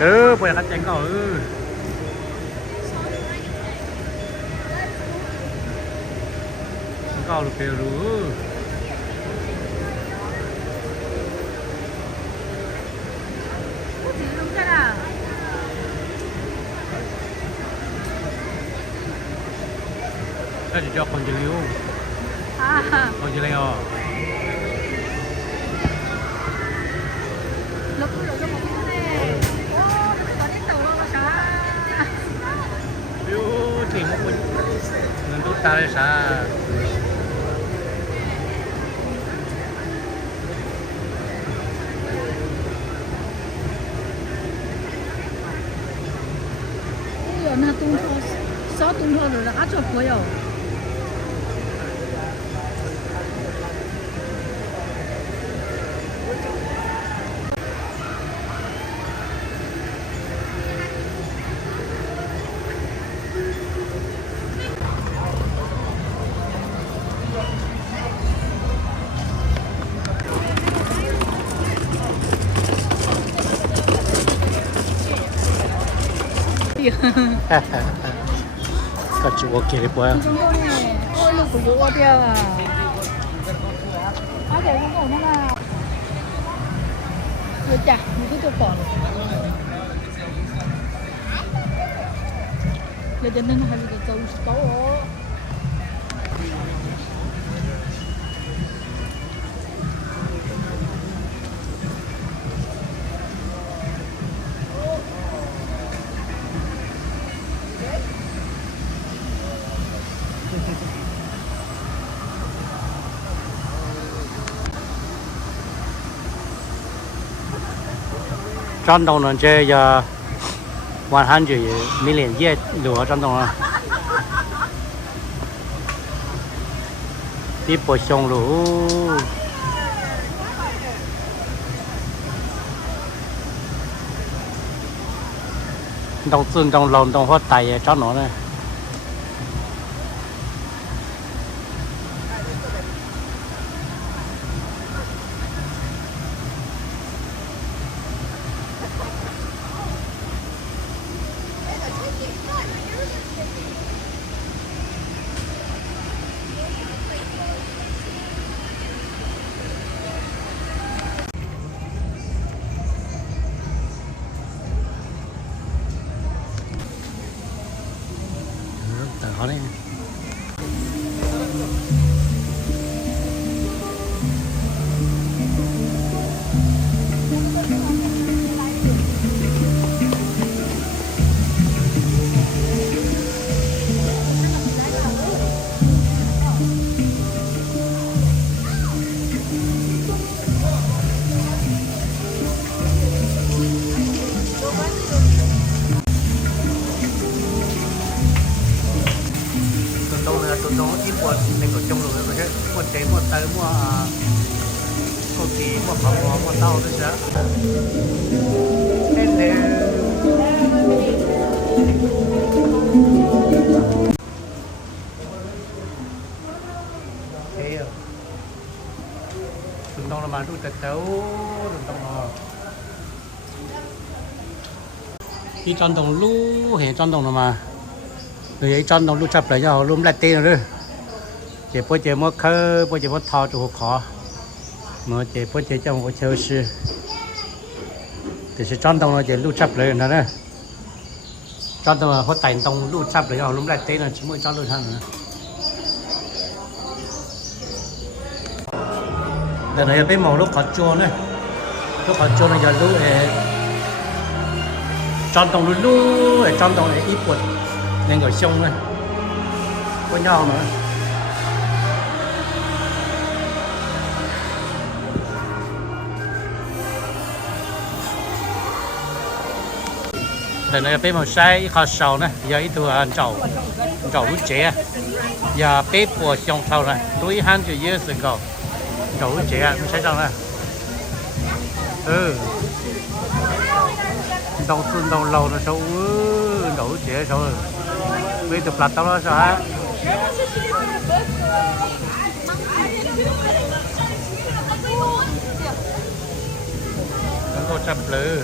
bây giờ cắt chén cỏ cỏ được kêu rồi cái gì cho con chơi liu con chơi liu thì một mình nên tốt ta đấy sao那冬天小冬天的哪做朋友？có chú ok đấy bố em giờ cho nên hay bị trâu xấu trong đồng nó chơi giờ 100 million year lúa trong đồng tiếp bồi sông lúa đồng xương đồng lồng đồng hoa tài trong nó này khó đấy nó ít quần mình có trông rồi mà chứ quần chế một tới mua công ty một phòng một tàu thôi chứ hello thế à tụi nó là mà tụi tật tấu tụi nó đi trong đồng lú hệ trong đồng mà người ấy trong đồng lú chập lại cho luôn lại tên rồi chỉ bố chỉ mất khơi bố chỉ mất thò chỗ khó mà chỉ bố chỉ trong một chiều sư thì sẽ trong đồng là chỉ lú chập lại nữa đấy trong đồng là họ tải đồng lú chập lại cho luôn lại tên là chỉ mới trong lú thằng nữa đợt này bên màu lúc khó chua này lúc khó chua này giờ lú trong đồng lú trong đồng này ít quật nên gọi sông này có nhau nữa đợt này bên màu xay khó sầu này giờ ít thừa ăn chậu lúc trẻ giờ bên của sông thầu này 300 years ago chậu lúc trẻ mình thấy rằng này đầu xuân đầu lâu nó sâu đầu lúc trẻ sâu bây giờ plạt tao nó sao hả nó có chập lư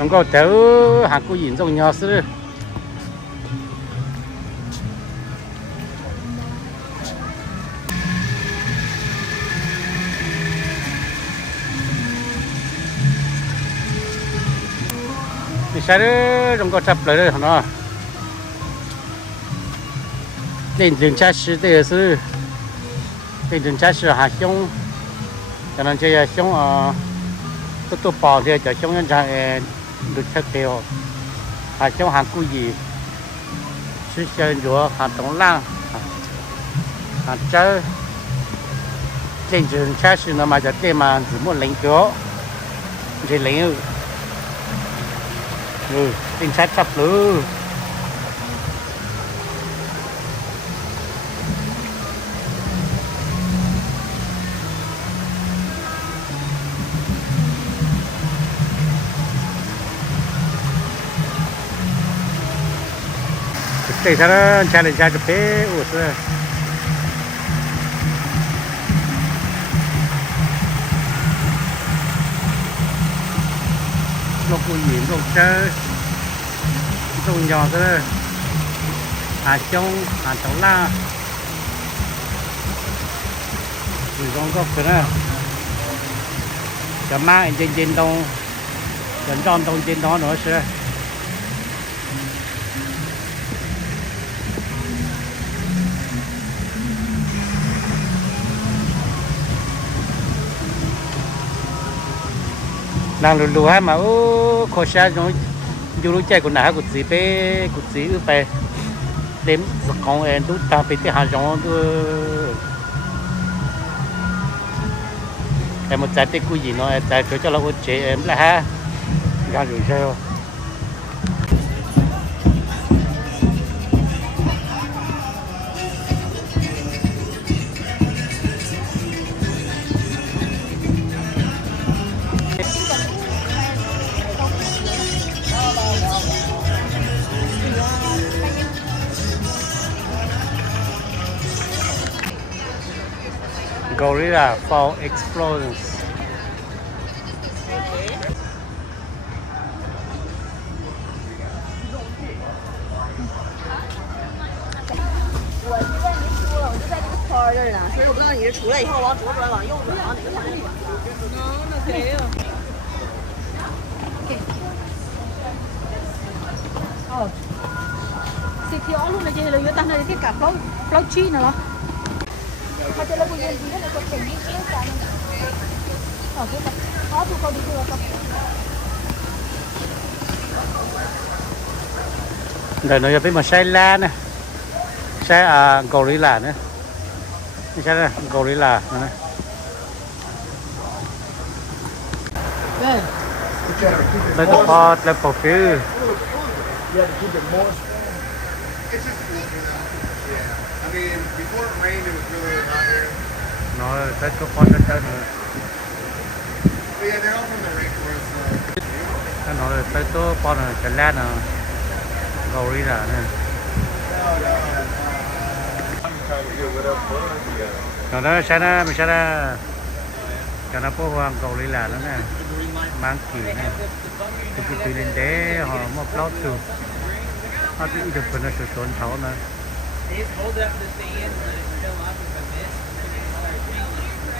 能够得韩国严重鸟事。你现在能够吃不来了，喏。人家是的是，人家是还凶，可能这些凶啊。tôi bỏ thì cho xong nhân trạng được chất tiêu hạt trong hàng cùi gì sư sơn rùa hạt tổng lang hạt chơi trên trường cha sư nó mà cho tiền mà chỉ muốn lấy chỗ thì lấy trên sát sắp lư để cho nó cha lên cha chụp thế ủa xưa nó cùi nhiễm đồ chơi trồng nhỏ thôi hạt trong hạt tấu la rồi con gốc thế này cho mang trên đông dẫn tròn đông trên đó nữa xưa nàng lù lù hay mà ô khó xa nó dù lúc chạy của nãy của chị bé của chị ư bé đếm con em tôi ta phải tới hàng giống tôi em một trái tết của gì nó em trái cho nó chế em là ha ra rồi sao Gorilla for explosions. Xịt thì luôn là gì là người ta này cái cặp lâu chi nào mà cho nó bây giờ gì đó là có thể đi chiếu cả ở cái mặt khó tôi còn đi chưa không rồi nó phải mà sai la nè sai gorilla nữa sai là gorilla này lấy cái pot lấy bột phiếu I mean, before it rained, it was really hot here. nó lấy cái pot lên trên nữa But yeah, they're all from the rainforest. nó lấy cái pot này cái lá nè gorilla nè nó đó sai nó mình sai ra cho nó phố hoang gorilla nó nè mang kỳ nè tụi tụi lên đế họ mua plot tụ họ tự được phần nó sửa sốn thấu nè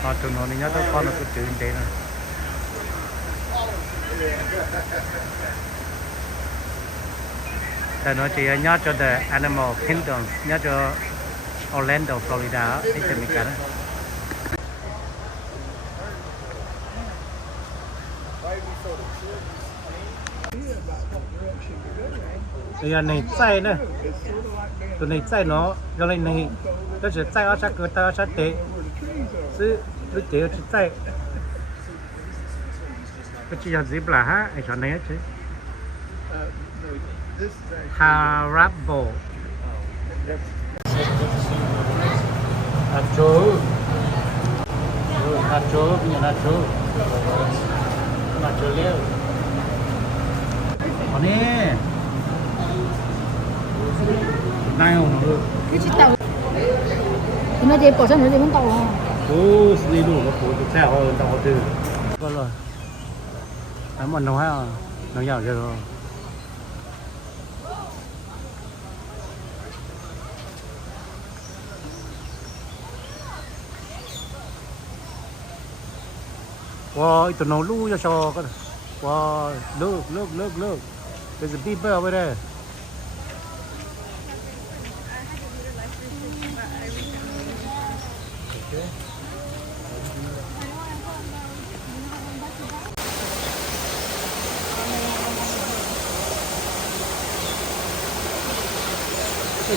họ tụi nó nhớ tới con nó cứ tự lên đế nè tại nó chỉ nhớ cho the animal kingdom nhớ cho Orlando Florida ấy thì mình cả đó đây này chay nữa tụi này chay nó do này này nó sẽ chay ở sát cửa ta sát tế chứ lúc tế chỉ chay cái chỉ là dịp là ha cái chọn này chứ harabo nacho nacho punya nacho nacho leo này này không cái chiếc tàu thì nó chỉ bỏ sang nó chỉ muốn tàu ô đi đủ nó phụ được xe hơn tàu từ có rồi anh muốn nói à nó giàu chưa rồi wow itu nó lu cho cho cái wow look there's a people over there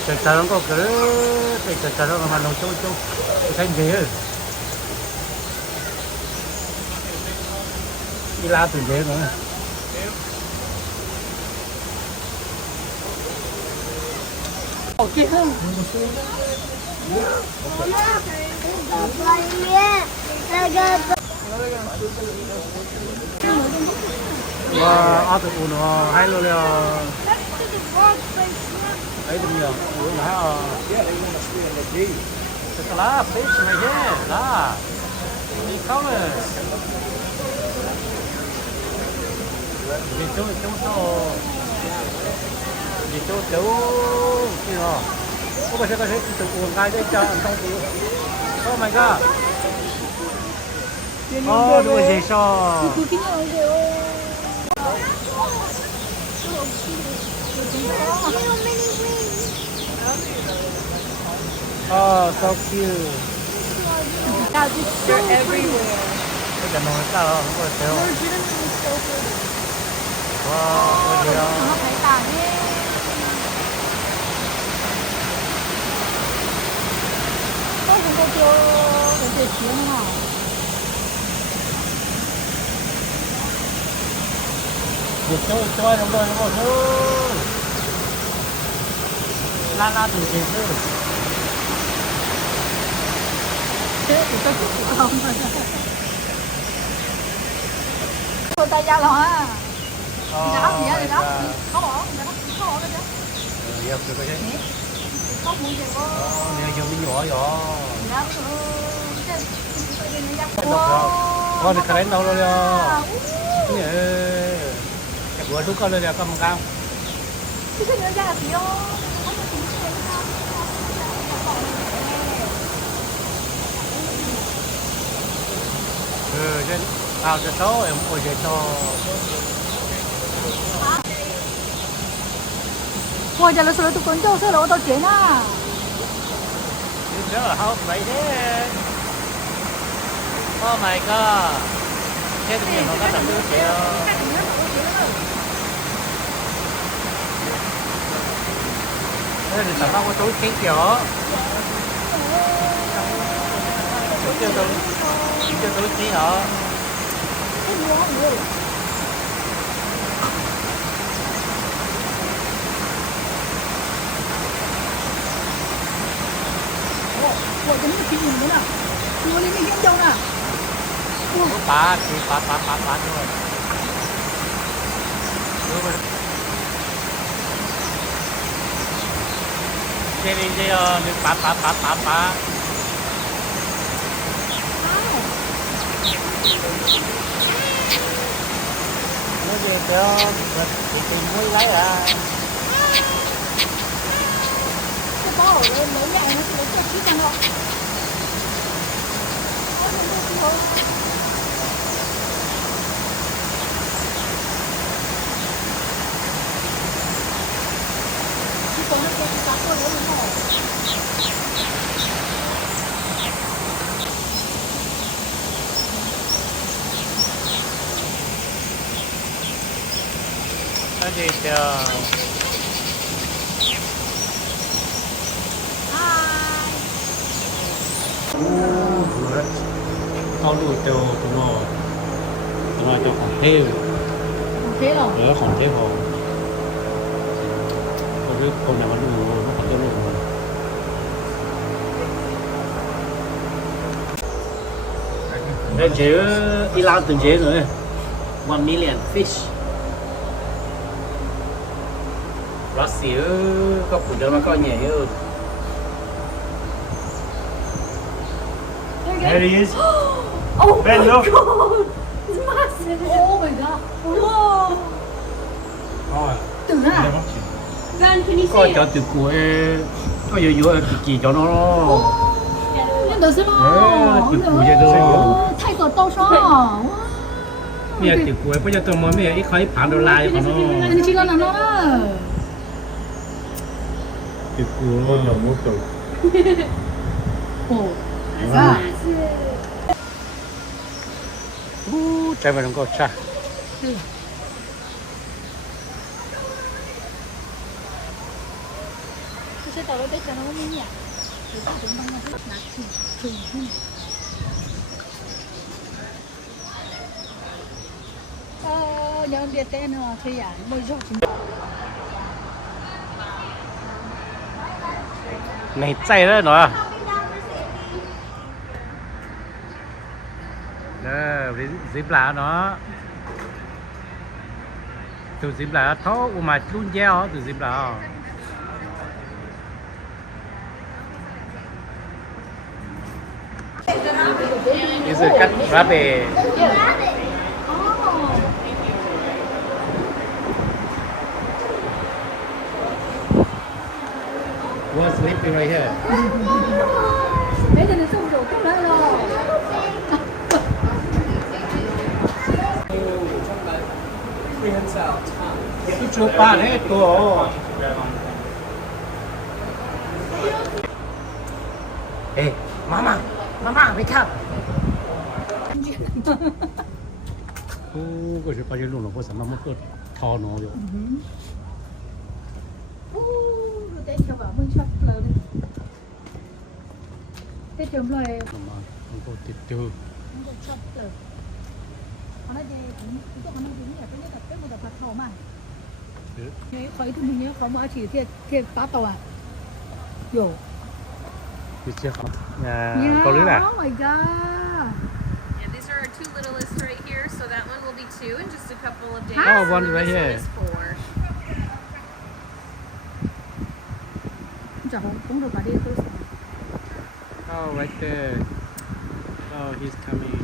cái chợ nó có cái chợ nó mà nó châu cái gì ấy đi la từ dễ nữa ok hơn wow ăn được uống hay luôn rồi ấy đừng nhiều uống là cái lá fish này chứ lá đi không rồi đi chỗ kia rồi có phải có thể tự uống cái đấy cho ăn không chịu oh my god oh đuôi gì sao oh so cute they're everywhere bây giờ nói sao không có theo wow cái gì đó nó phải tàn hết có những cái chỗ cái gì chuyện nào việc chơi đúng rồi thôi la từ gì chứ thế thì tôi cũng không cô ta ra rồi á gì đó gì đó khó bỏ gì đó khó bỏ cái đó giờ được cái gì khó muốn gì cô nếu giờ mình nhỏ rồi con thì cái đấy đâu rồi cái bữa lúc con lên là cầm cao cái nhớ ra là gì không trên ao cho số em ngồi về cho ngồi giờ là sửa tụi con cho sửa lỗ tao chế na rất là hot vậy thế oh my god thế thì nhiều nó có làm được kìa thế thì sao không có túi kiến kiểu chưa túi kiến hả ủa cái này chuyện gì nữa nè mua lên cái giống nè phá thôi chơi đi chơi được phá nó về cho thì tìm mới lấy à cái bao rồi lấy nhà nó sẽ cho chút chẳng đâu còn nó sẽ cắt qua đấy đúng không nó gì chờ tao lùi từ tụi nó cho khoảng theo thế rồi nhớ khoảng theo hồ không biết con nào nó lùi nó khoảng theo lùi đây chế Iran từng chế rồi 1 million fish Russia có phụ trợ mà có nhẹ hơn There he is. Oh Ben, my look. god! It's massive! Oh my god! Whoa! Từ hả? có cho từ cuối có nhiều chỉ cho nó Nên đó sẽ lo. từ cuối cho nó Thay cờ to sao? mẹ từ cuối bây giờ tôi mới mẹ ít khai phản đồ lại của nó Anh chỉ lo nó đó. từ cuối Ồ. Dạ. trái về nó có cha Sẽ tao lấy cho nó mới nhỉ. Để tao cũng bằng nó nát thùng. Nhớ biết tên nó thì à, mới rốt. này chạy đó nó dịp là nó từ dịp là thó mà luôn gieo từ dịp là như sự cắt rabbit was sleeping right here. Mấy cái này xong rồi cũng đã rồi. Cái chỗ ba đấy tổ. Ê, mama, wake up. Cái chỗ ba cái luôn nó có sản nó mất thò nó rồi. Tên cho bảo mình sắp lờ đi. Tên chấm lời. Không có tiệt chưa. Không có sắp lờ. Nó nói gì cũng có khả năng tính là cái nhất là cái một tập phạt thầu mà. Cái khói thì mình nhớ có một chỉ thiệt phá tàu à. Yo. Đi chưa không? Có lưới à? Oh my god. Yeah, these are our two littlest right here, so that one will be 2 in just a couple of days. Oh, one and right this here. one is 4. Chả không được vào đi tôi. Oh, right there. Oh, he's coming.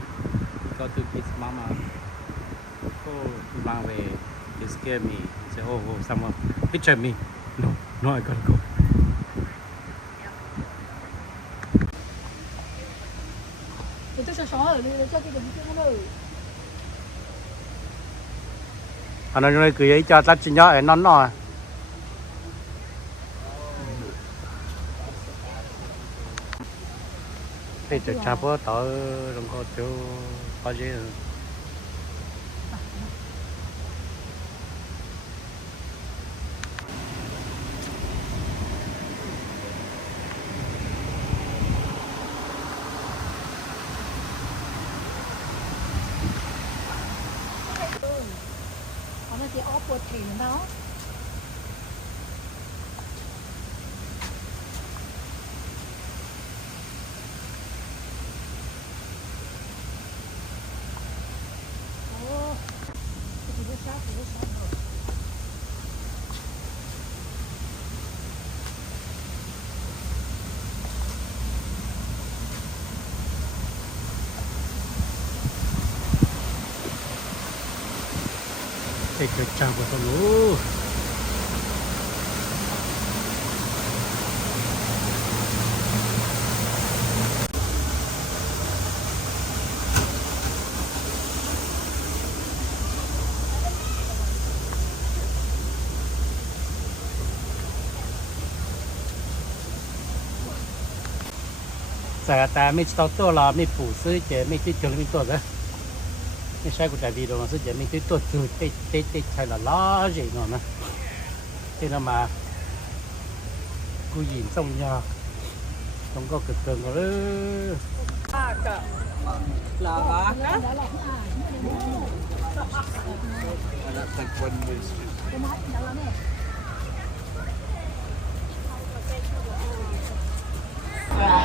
He got to kiss mama. Oh, he ran away. He scared me. He said, oh, someone picture me. No, I gotta go. Tôi cho xóa ở đây cho cái đường kia nó rồi. Anh nói cười ấy cho tắt chỉ nhớ ấy nó. Thế cho cha bố tao không có chỗ có gì. Nó chỉ ốp bột thì nó. Thế cho cha bố tao luôn. Giờ ta mới tao to là mới phụ sư chế mới chỉ cho mình to đấy. Mới sai của đại vì đồ mà sư chế mình chỉ to từ tê chạy là lá gì nữa nè. Thế là mà cô nhìn xong nhà không có cực cường rồi đó.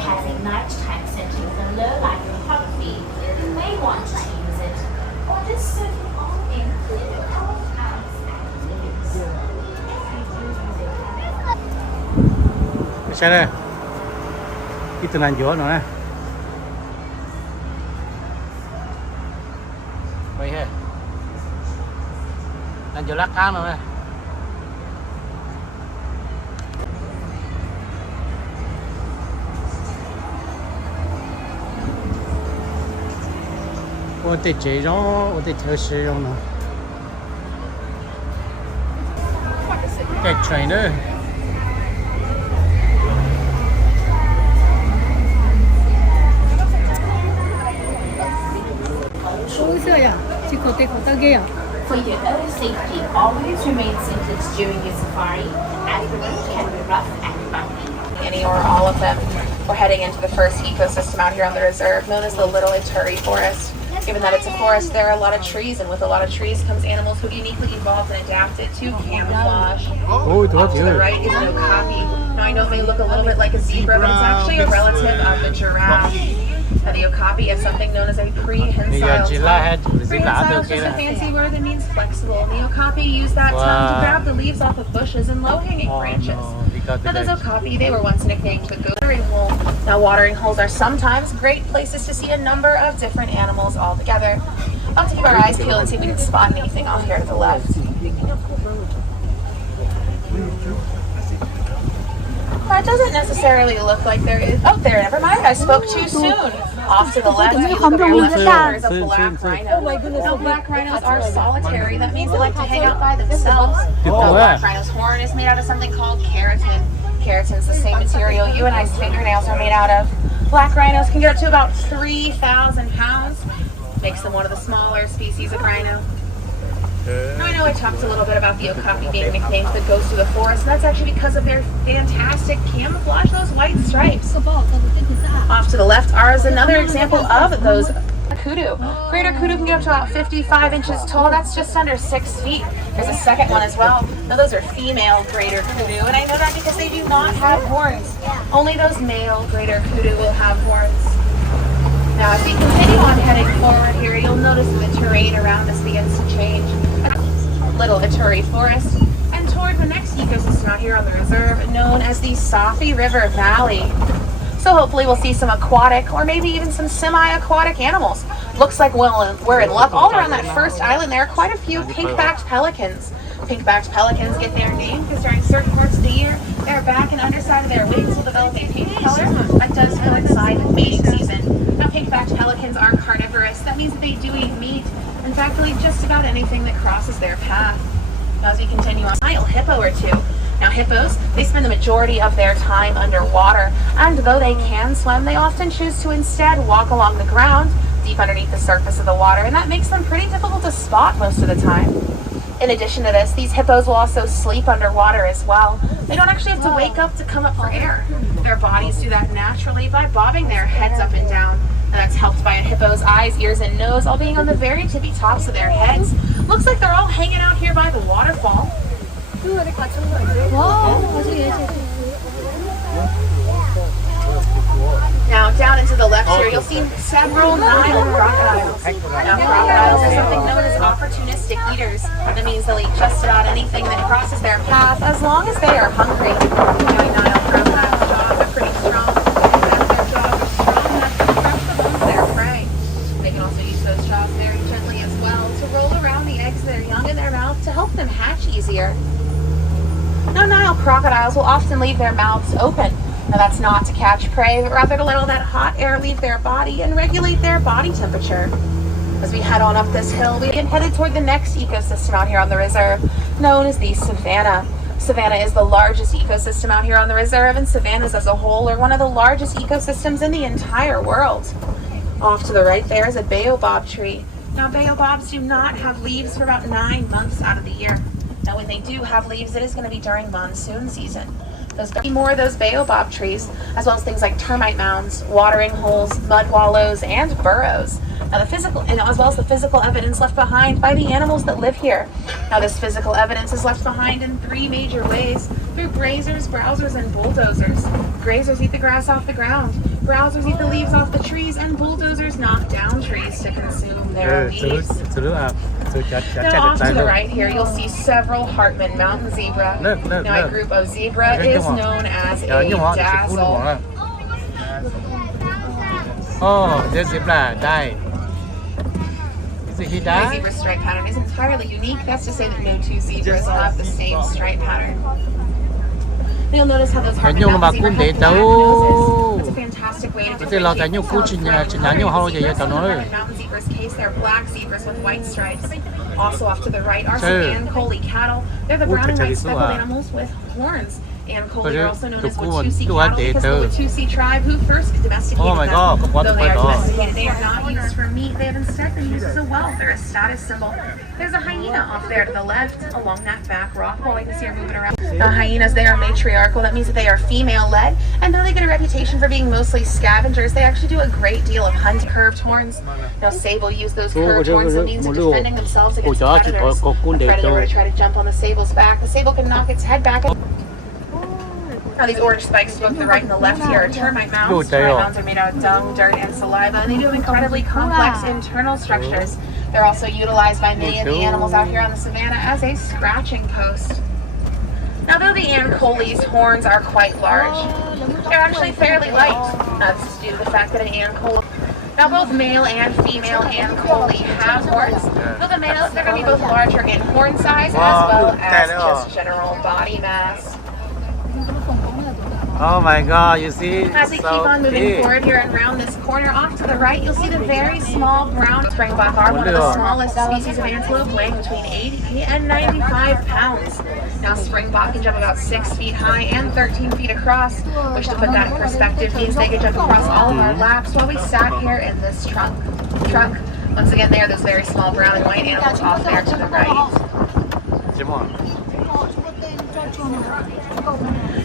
Has a nighttime setting below like a heartbeat. You may want to use it, or just set it on in clear outcomes activities. Cái xe đây cái tên anh gió nữa nè vậy he anh gió lắc cá nữa nè 我得这种，我得特使用呢。Get trainer. For your own safety, always remain seated during your safari, as the road can be rough and bumpy. Any or all of them. We're heading into the first ecosystem out here on the reserve, known as the Little Ituri Forest. Given that it's a forest, there are a lot of trees, and with a lot of trees comes animals who uniquely evolved and adapted to camouflage. Oh, Off to the right is an okapi. Now I know it may look a little bit like a zebra, but it's actually a relative of the giraffe. Now the okapi is something known as a prehensile tongue. Prehensile is just a fancy word that means flexible. And the okapi use that tongue to grab the leaves off of bushes and low-hanging branches. Now those okapi, they were once nicknamed the watering hole. Now watering holes are sometimes great places to see a number of different animals all together. I'll have to keep our eyes peeled and see if we can spot anything off here to the left. Well, it doesn't necessarily look like there is. Oh, there, never mind. I spoke too soon. Off to the left, you look very left, there's a black rhino. Now, black rhinos are solitary. That means they like to hang out by themselves. Now, black rhino's horn is made out of something called keratin. Keratin's the same material you and I's fingernails are made out of. Black rhinos can get up to about 3,000 pounds. Makes them one of the smaller species of rhino. Now I know I talked a little bit about the okapi being nicknamed the ghost of the forest, and that's actually because of their fantastic camouflage, those white stripes. Off to the left is another example of those kudu. Greater kudu can get up to about 55 inches tall. That's just under 6 feet. There's a second one as well. Now those are female greater kudu, and I know that because they do not have horns. Only those male greater kudu will have horns. Now as we continue on heading forward here, you'll notice the terrain around us begins to change. Little Ituri Forest, and toward the next ecosystem out here on the reserve, known as the Safi River Valley. So hopefully we'll see some aquatic or maybe even some semi-aquatic animals. Looks like we're in luck. All around that first island there are quite a few pink-backed pelicans. Pink-backed pelicans get their name because during certain parts of the year, their back and underside of their wings will develop a pink color that does coincide with mating season. Now pink-backed pelicans are carnivorous. That means that they do eat meat. In fact, they'll eat just about anything that crosses their path. Now as we continue on, a hippo or two. Now hippos, they spend the majority of their time underwater, and though they can swim, they often choose to instead walk along the ground, deep underneath the surface of the water, and that makes them pretty difficult to spot most of the time. In addition to this, these hippos will also sleep underwater as well. They don't actually have to wake up to come up for air. Their bodies do that naturally by bobbing their heads up and down. And that's helped by a hippo's eyes, ears, and nose all being on the very tippy tops of their heads. Looks like they're all hanging out here by the waterfall. Now down into the left here, you'll see several Nile crocodiles. Now crocodiles are something known as opportunistic eaters. That means they'll eat just about anything that crosses their path as long as they are hungry. Nile crocodiles' jaws are pretty strong. As their jaws are strong enough to crush the bones of their prey. They can also use those jaws very gently as well to roll around the eggs that are young in their mouth to help them hatch easier. Now Nile crocodiles will often leave their mouths open. Now that's not to catch prey, but rather to let all that hot air leave their body and regulate their body temperature. As we head on up this hill, we get headed toward the next ecosystem out here on the reserve, known as the savanna. Savanna is the largest ecosystem out here on the reserve, and savannas as a whole are one of the largest ecosystems in the entire world. Off to the right there is a baobab tree. Now baobabs do not have leaves for about 9 months out of the year. Now when they do have leaves, it is going to be during monsoon season. There's going to be more of those baobab trees, as well as things like termite mounds, watering holes, mud wallows, and burrows. Now as well as the physical evidence left behind by the animals that live here. Now this physical evidence is left behind in 3 major ways: through grazers, browsers, and bulldozers. Grazers eat the grass off the ground, browsers eat the leaves off the trees, and bulldozers knock down trees to consume their leaves. Now off to the right here, you'll see several Hartman mountain zebra. Now a group of zebra is known as a dazzle. Oh, there's zebra died. Is he The died? zebra stripe pattern is entirely unique. That's to say that no two zebras will have the same stripe pattern. You'll notice how those Hartman mountain zebra have black noses. That's a fantastic way to Thế là tại differentiate nhau themselves chỉ from nhà nhau northern hao vậy zebras. tao In the nói. red mountain zebra's case, they're black zebras with white stripes. Also off to the right are some Sure. Ankole cattle. They're the Ui, brown and cái white chả speckled đi animals with horns. Ankole But are also known as the Watusi cool one, cattle because the too. Watusi tribe who first domesticated Oh my them. God, có Though they are đó. domesticated, they are not used for meat. They have instead been used as a wealth or a status symbol. There's a hyena off there to the left along that back rock wall. You can see her moving around. The hyenas, they are matriarchal. That means that they are female-led. And though they get a reputation for being mostly scavengers, they actually do a great deal of hunting. Curved horns. Now, sable use those curved horns as a means of defending themselves against predators. If a predator were to try to jump on the sable's back, the sable can knock its head back. Now these orange spikes to both the right and the left here are termite mounds. Termite mounds are made out of dung, dirt, and saliva, and they do have incredibly complex internal structures. They're also utilized by many of the animals out here on the savannah as a scratching post. Now though the Ankole's horns are quite large, they're actually fairly light. This is due to the fact that an Ankole... Now both male and female Ankole have horns. Though the males, they're going to be both larger in horn size as well as just general body mass. Oh my God, you see? As we keep on moving forward here and around this corner, off to the right, you'll see the very small brown springbok are one of the smallest species of antelope, weighing between 80 and 95 pounds. Now, springbok can jump about 6 feet high and 13 feet across, which to put that in perspective means they can jump across all of our laps while we sat here in this truck. Once again, there are those very small brown and white animals off there to the right.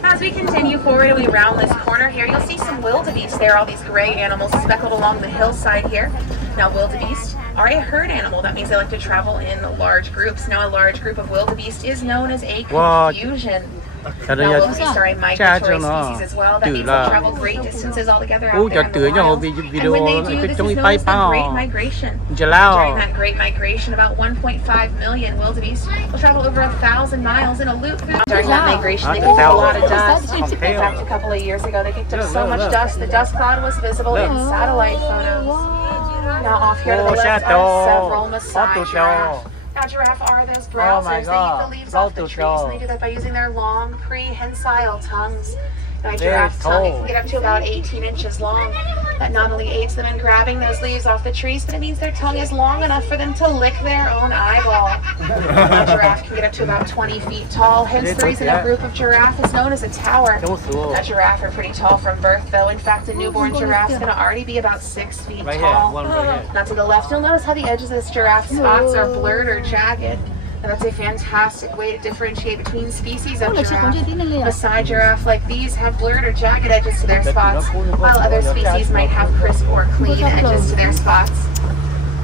As we continue forward and we round this corner here, you'll see some wildebeest. There are all these gray animals speckled along the hillside here. Now, wildebeest are a herd animal. That means they like to travel in large groups. Now, a large group of wildebeest is known as a confusion. Now, wildebeest are a migratory species as well. That means they travel great distances altogether out there in the wild. And when they do, this is known as the Great Migration. During that Great Migration, about 1.5 million wildebeest will travel over 1,000 miles in a loop. During that migration, they kicked up a lot of dust. In fact, a couple of years ago, they kicked up so much dust, the dust cloud was visible in satellite photos. Now, off here to the left are several Maasai giraffes. Now, giraffe are those browsers. They eat the leaves off the trees, and they do that by using their long, prehensile tongues. Now, a giraffe's tongue can get up to about 18 inches long. That not only aids them in grabbing those leaves off the trees, but it means their tongue is long enough for them to lick their own eyeball. A giraffe can get up to about 20 feet tall, hence the reason a group of giraffe is known as a tower. A giraffe are pretty tall from birth, though. In fact, a newborn giraffe is going to already be about 6 feet tall. Now, to the left, you'll notice how the edges of this giraffe's spots are blurred or jagged. And that's a fantastic way to differentiate between species of giraffe. Maasai giraffe like these have blurred or jagged edges to their spots, while other species might have crisp or clean edges to their spots.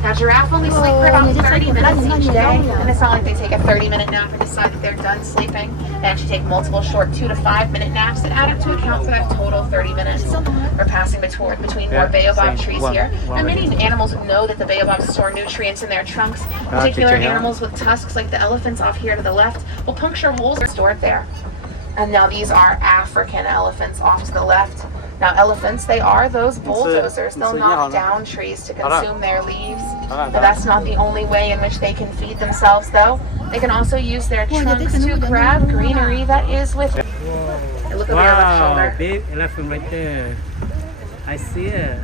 Now, giraffe only sleep for about 30 minutes each day, and it's not like they take a 30-minute nap and decide that they're done sleeping. They actually take multiple short 2 to 5 minute naps that add up to account for that total 30 minutes. We're passing between more baobab trees here, and many animals know that the baobabs store nutrients in their trunks. Particular animals with tusks, like the elephants off here to the left, will puncture holes stored there. And now these are African elephants off to the left. Now, elephants, they are those bulldozers. They'll knock down trees to consume their leaves. But that's not the only way in which they can feed themselves, though. They can also use their trunks to grab greenery that is within. Look over your left shoulder. Big elephant right there. I see it.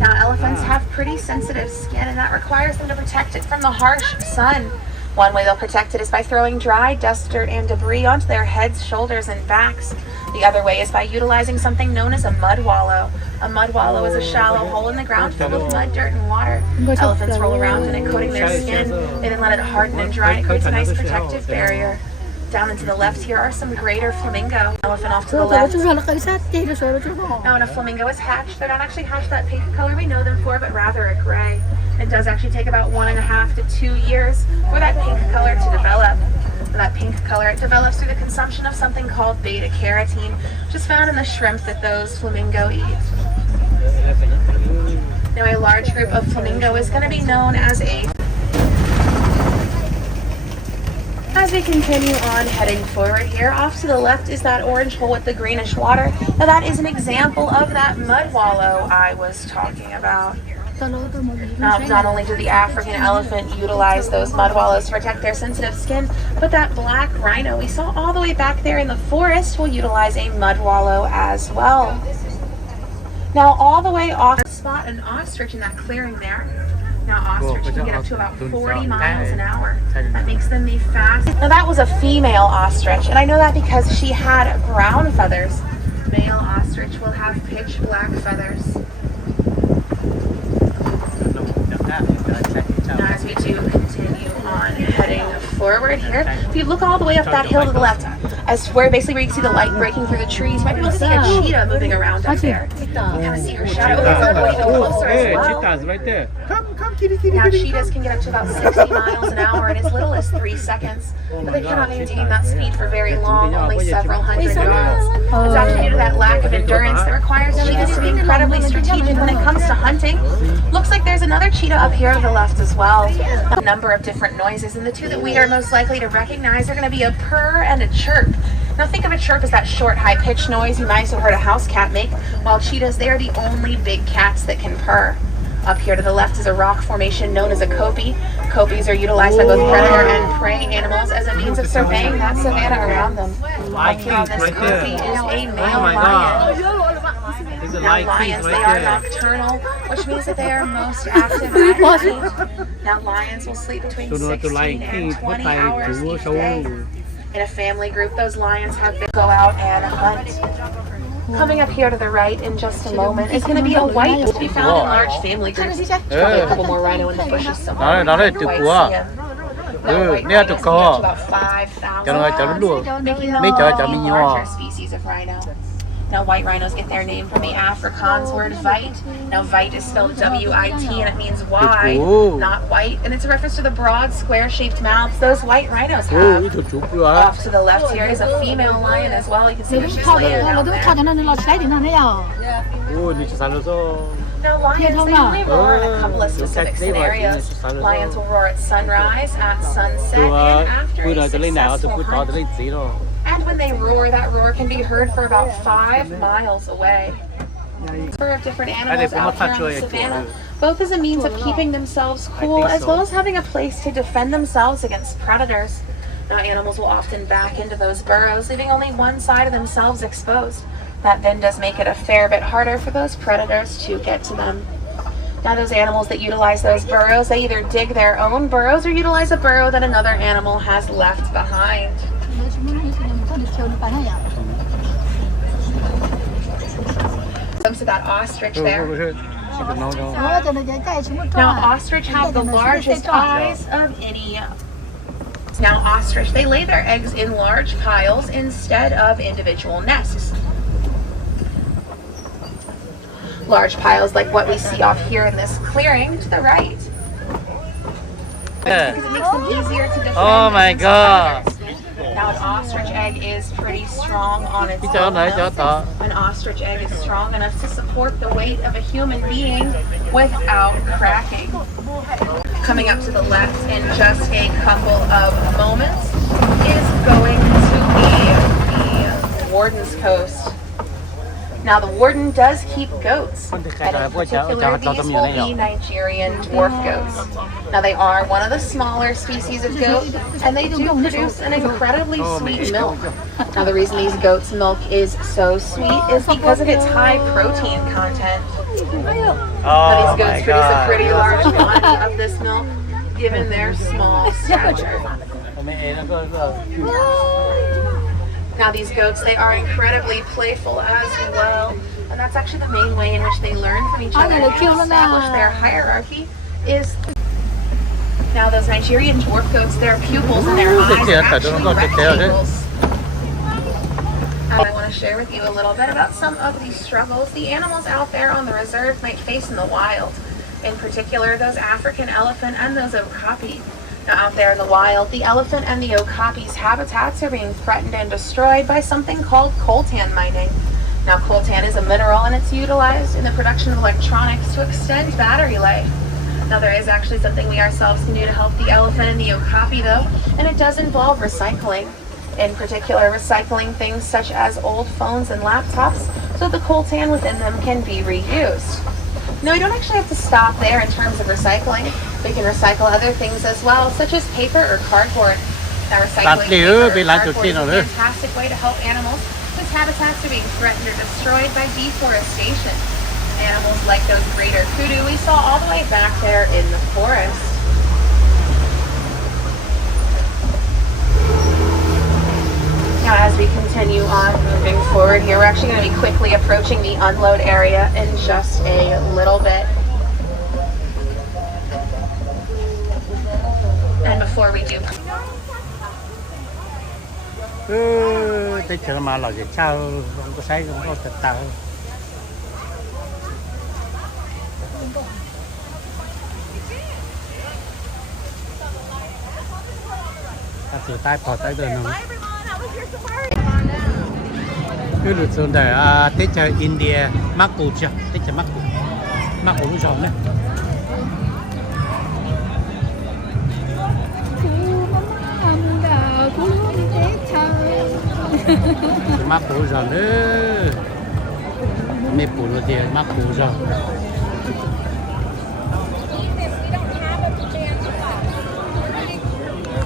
Now, elephants have pretty sensitive skin, and that requires them to protect it from the harsh sun. One way they'll protect it is by throwing dry dust, dirt, and debris onto their heads, shoulders, and backs. The other way is by utilizing something known as a mud wallow. A mud wallow is a shallow hole in the ground filled with mud, dirt, and water. Elephants roll around in it, coating their skin. They then let it harden and dry. It creates a nice protective barrier. Down and to the left here are some greater flamingo. Elephant off to the left. Now, when a flamingo is hatched, they're not actually hatched that pink color we know them for, but rather a gray. It does actually take about 1.5 to 2 years for that pink color to develop. That pink color, it develops through the consumption of something called beta-carotene, which is found in the shrimp that those flamingo eat. Now, a large group of flamingo is going to be known as a... As we continue on heading forward here, off to the left is that orange hole with the greenish water. Now, that is an example of that mud wallow I was talking about. Now, not only do the African elephant utilize those mud wallows to protect their sensitive skin, but that black rhino we saw all the way back there in the forest will utilize a mud wallow as well. Now all the way off, spot an ostrich in that clearing there. Now ostrich can get up to about 40 miles an hour. That makes them the fastest. Now that was a female ostrich, and I know that because she had brown feathers. Male ostrich will have pitch black feathers. Now as we do continue on heading forward here, if you look all the way up that hill to the left, as where basically where you can see the light breaking through the trees, you might be able to see a cheetah moving around up there. You can kind of see her shadow going closer as well. Cheetahs right there. Come, kitty, kitty, Now kitty. cheetahs can get up to about 60 miles an hour in as little as 3 seconds, but they cannot maintain that speed for very long, only several hundred yards. It's actually due to that lack of endurance that requires cheetahs to be incredibly strategic when it comes to hunting. Looks like there's another cheetah up here to the left as well. A number of different noises, and the two that we are most likely to recognize are going to be a purr and a chirp. Now think of a chirp as that short, high-pitched noise you might have heard a house cat make, while cheetahs, they are the only big cats that can purr. Up here to the left is a rock formation known as a kopie. Kopies are utilized by both predator and prey animals as a means of surveying that savanna around them. Up here on this kopie is a male lion. Now lions, they are nocturnal, which means that they are most active at night. Now lions will sleep between 16 and 20 hours each day. In a family group, those lions have to go out and hunt. Coming up here to the right in just a moment is going to be a white to be found in large family groups. There's probably a couple more rhino in the bushes somewhere. White rhino to about 5,000 making them the larger species of rhino. Now white rhinos get their name from the Afrikaans word vite. Now vite is spelled W-I-T and it means wide, not white. And it's a reference to the broad square-shaped mouths those white rhinos have. Off to the left here is a female lion as well. You can see that she's laying down there. Now lions, they only roar in a couple of specific scenarios. Lions will roar at sunrise, at sunset, and after a successful hunt. And when they roar, that roar can be heard for about 5 miles away. A number of different animals out here on the savannah, both as a means of keeping themselves cool, as well as having a place to defend themselves against predators. Now animals will often back into those burrows, leaving only one side of themselves exposed. That then does make it a fair bit harder for those predators to get to them. Now those animals that utilize those burrows, they either dig their own burrows or utilize a burrow that another animal has left behind. Comes to that ostrich there. Now ostrich have the largest eyes of any. Now ostrich, they lay their eggs in large piles instead of individual nests. Large piles like what we see off here in this clearing to the right. Because it makes them easier to defend. Oh my god. Now an ostrich egg is pretty strong on its own. An ostrich egg is strong enough to support the weight of a human being without cracking. Coming up to the left in just a couple of moments is going to be the Warden's Coast. Now the warden does keep goats, and in particular these will be Nigerian dwarf goats. Now they are one of the smaller species of goat, and they do produce an incredibly sweet milk. Now the reason these goats' milk is so sweet is because of its high protein content. Now these goats produce a pretty large quantity of this milk, given their small stature. Now these goats, they are incredibly playful as well, and that's actually the main way in which they learn from each other and establish their hierarchy is. Now those Nigerian dwarf goats, their pupils in their eyes are actually rectangles. I want to share with you a little bit about some of these struggles the animals out there on the reserve might face in the wild. In particular, those African elephant and those okapi. Now out there in the wild, the elephant and the okapi's habitats are being threatened and destroyed by something called coltan mining. Now coltan is a mineral and it's utilized in the production of electronics to extend battery life. Now there is actually something we ourselves can do to help the elephant and the okapi though, and it does involve recycling. In particular, recycling things such as old phones and laptops so the coltan within them can be reused. Now, we don't actually have to stop there in terms of recycling. We can recycle other things as well, such as paper or cardboard. Now, recycling paper or cardboard is a fantastic way to help animals whose habitats are being threatened or destroyed by deforestation. animals like those greater kudu we saw all the way back there in the forest. Now, as we continue on moving forward here, we're actually going to be quickly approaching the unload area in just a little bit. And before we do... Tới chợ mà là gì sao không có thấy không có thịt tao. Ta từ tay bỏ tay rồi nó. Cái lượt xuống đây tới chợ India mắc củ chưa? Tới chợ mắc củ rồi nè. Mắc củ rồi nữa. Mấy củ rồi thì mắc củ rồi.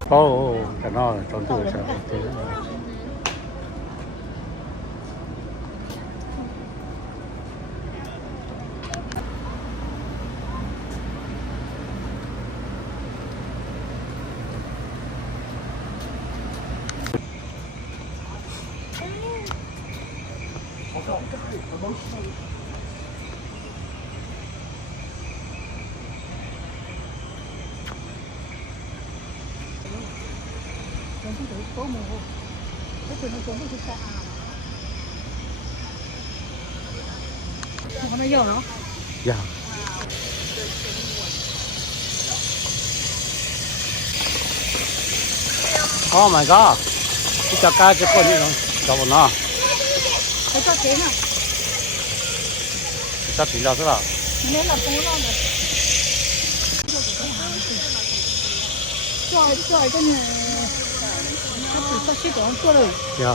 Ồ, cái nó trốn tủ sao thế. Nó dầu nó. Dạ. Oh my god. Cái chả cá chỉ có như thế đâu nó. Cái cho thế nào? Chắc thì là thế nào? Nên là bố nó rồi. Trời cái này. Nó chỉ có cái đó thôi rồi. Dạ.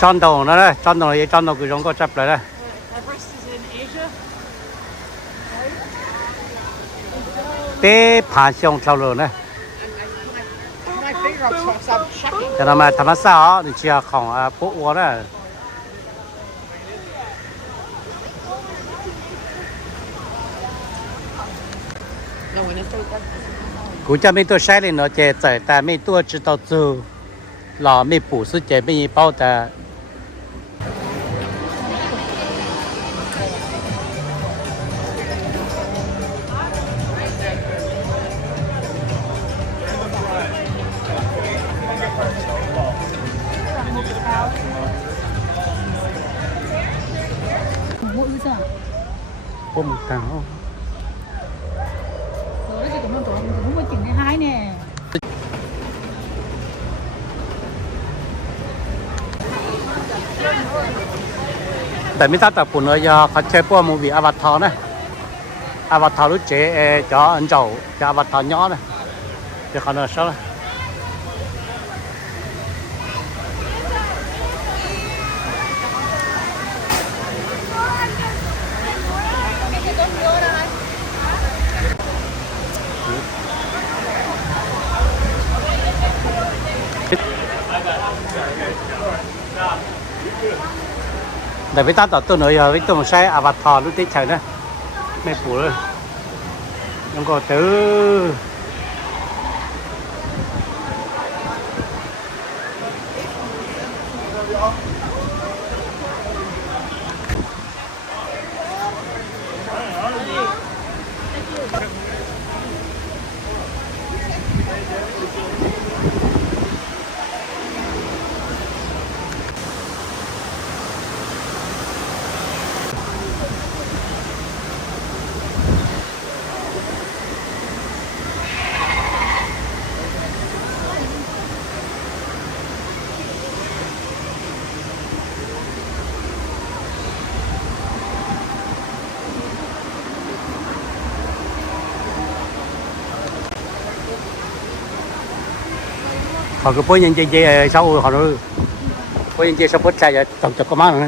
Tròn đầu nó đây, tròn đầu cái giống có chập lại đây. Bé phá xong theo lửa này. Cái nào mà thằng sao thì chỉ khoảng bộ uống đấy. Cú cha mấy tôi sai lên nó chế giải ta mấy tôi chỉ tao做老mấy补是chế mấy bao的。Ôm tao. Rồi thì cũng có chuyện thứ hai nè. Tại mình ta tập phụ nữ giờ có chơi qua một vị avatar này. Avatar lúc chế cho anh chậu cho avatar nhỏ này. Để còn là sao này. Tại vì ta tập tôi nói giờ với tôi một xe avatar lúc tí trời đó mấy phụ rồi không có từ họ cứ bôi nhân dây sau họ rồi bôi nhân dây sau bớt chạy tổng chọc có má nữa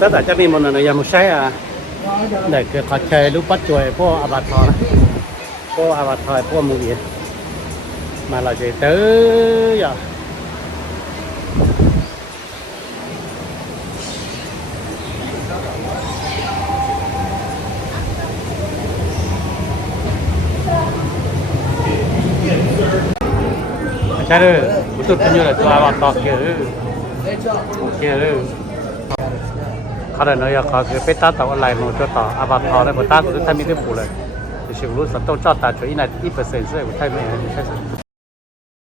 tất cả cho mình một lần này một xe à để cái khó chơi lúc bắt chuột po avatar po avatar po movie mà là gì tới giờ cha ơi tôi cũng như là tôi avatar kiaเขาเดินเลยเขาคือไปตัดต่ออะไรมันจะต่ออาบัตทอได้หมดตัดตัวที่ทำมีได้ปูเลยจะชิวรู้สัตว์ต้องจอดตัดช่วยอีกหน่อย1%ช่วยใช่ไหมใช่